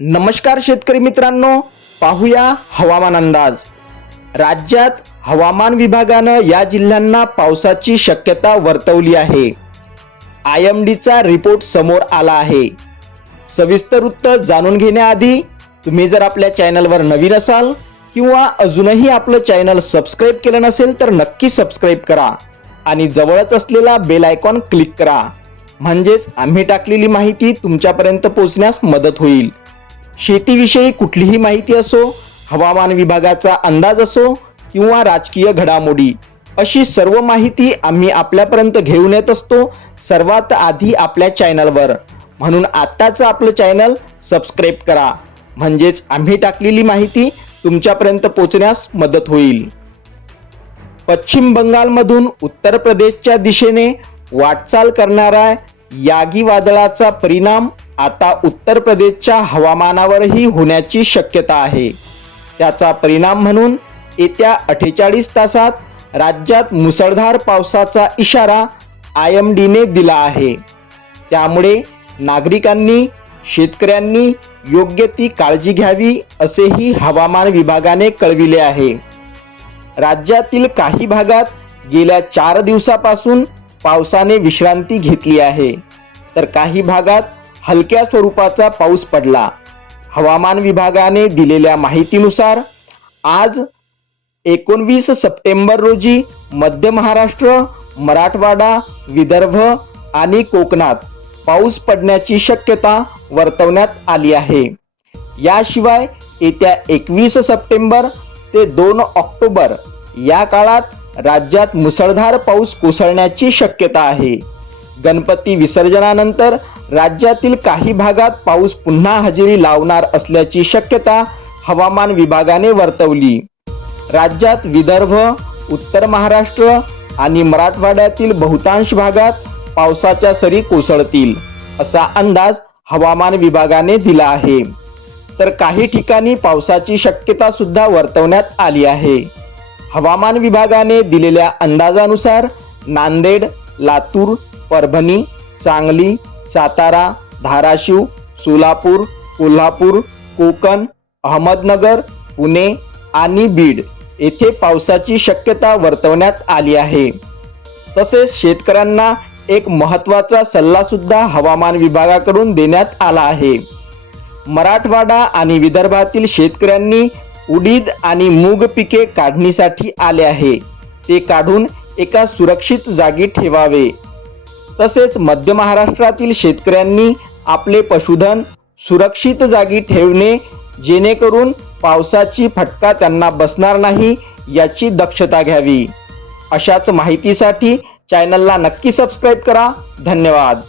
नमस्कार शेतकरी मित्रांनो पाहूया हवामान अंदाज. राज्यात हवामान विभागानं या जिल्ह्यांना पावसाची शक्यता वर्तवली आहे. आय एम डीचा रिपोर्ट समोर आला आहे. सविस्तर वृत्त जाणून घेण्याआधी तुम्ही जर आपल्या चॅनलवर नवीन असाल किंवा अजूनही आपलं चॅनल सबस्क्राईब केलं नसेल तर नक्की सबस्क्राईब करा आणि जवळच असलेला बेल आयकॉन क्लिक करा. म्हणजेच आम्ही टाकलेली माहिती तुमच्यापर्यंत पोहोचण्यास मदत होईल. शेतीविषयी कुठलीही माहिती असो हवामान विभागाचा अंदाज असो किंवा राजकीय घडामोडी अशी सर्व माहिती आम्ही आपल्यापर्यंत घेऊन येत असतो. सर्वात आधी आपल्या चॅनलवर. म्हणून आत्ताचं आपलं चॅनल सबस्क्राईब करा. म्हणजेच आम्ही टाकलेली माहिती तुमच्यापर्यंत पोचण्यास मदत होईल. पश्चिम बंगालमधून उत्तर प्रदेशच्या दिशेने वाटचाल करणारा यागी वादळाचा परिणाम आता उत्तर प्रदेशच्या हवामानावरही होण्याची शक्यता आहे. त्याचा परिणाम म्हणून येत्या अठ्ठेचाळीस तासात राज्यात मुसळधार पावसाचा इशारा आय एम डीने दिला आहे. त्यामुळे नागरिकांनी शेतकऱ्यांनी योग्य ती काळजी घ्यावी असेही हवामान विभागाने कळविले आहे. राज्यातील काही भागात गेल्या चार दिवसापासून पावसाने विश्रांती घेतली आहे. तर काही भागात हलक्या स्वरूपाचा पाऊस पडला. हवामान विभागाने दिलेल्या माहितीनुसार आज एकोणवीस सप्टेंबर रोजी मध्य महाराष्ट्र मराठवाडा विदर्भ आणि कोकणात पाऊस पडण्याची शक्यता वर्तवण्यात आली आहे. याशिवाय येत्या एकवीस सप्टेंबर ते दोन ऑक्टोबर या काळात राज्यात मुसळधार पाऊस कोसळण्याची शक्यता आहे. गणपती विसर्जनानंतर राज्यातील काही भागात पाऊस पुन्हा हजेरी लावणार असल्याची शक्यता हवामान विभागाने वर्तवली. राज्यात विदर्भ उत्तर महाराष्ट्र आणि मराठवाड्यातील बहुतांश भागात पावसाच्या सरी कोसळतील असा अंदाज हवामान विभागाने दिला आहे. तर काही ठिकाणी पावसाची शक्यता सुद्धा वर्तवण्यात आली आहे. हवामान विभागाने दिलेल्या अंदाजानुसार नांदेड लातूर परभणी सांगली सातारा धाराशिव सोलापूर कोल्हापूर कोकण अहमदनगर पुणे आणि बीड येथे पावसाची शक्यता वर्तवण्यात आली आहे. तसेच शेतकऱ्यांना एक महत्त्वाचा सल्ला सुद्धा हवामान विभागाकडून देण्यात आला आहे. मराठवाडा आणि विदर्भातील शेतकऱ्यांनी उडीद आणि मूग पिके काढणीसाठी आले आहे. ते काढून एका सुरक्षित जागी ठेवावे. तसेच मध्य महाराष्ट्रातील शेतकऱ्यांनी आपले पशुधन सुरक्षित जागी ठेवणे जेणेकरून पावसाची फटका त्यांना बसणार नाही याची दक्षता घ्यावी. अशाच माहितीसाठी चॅनलला नक्की सबस्क्राईब करा. धन्यवाद.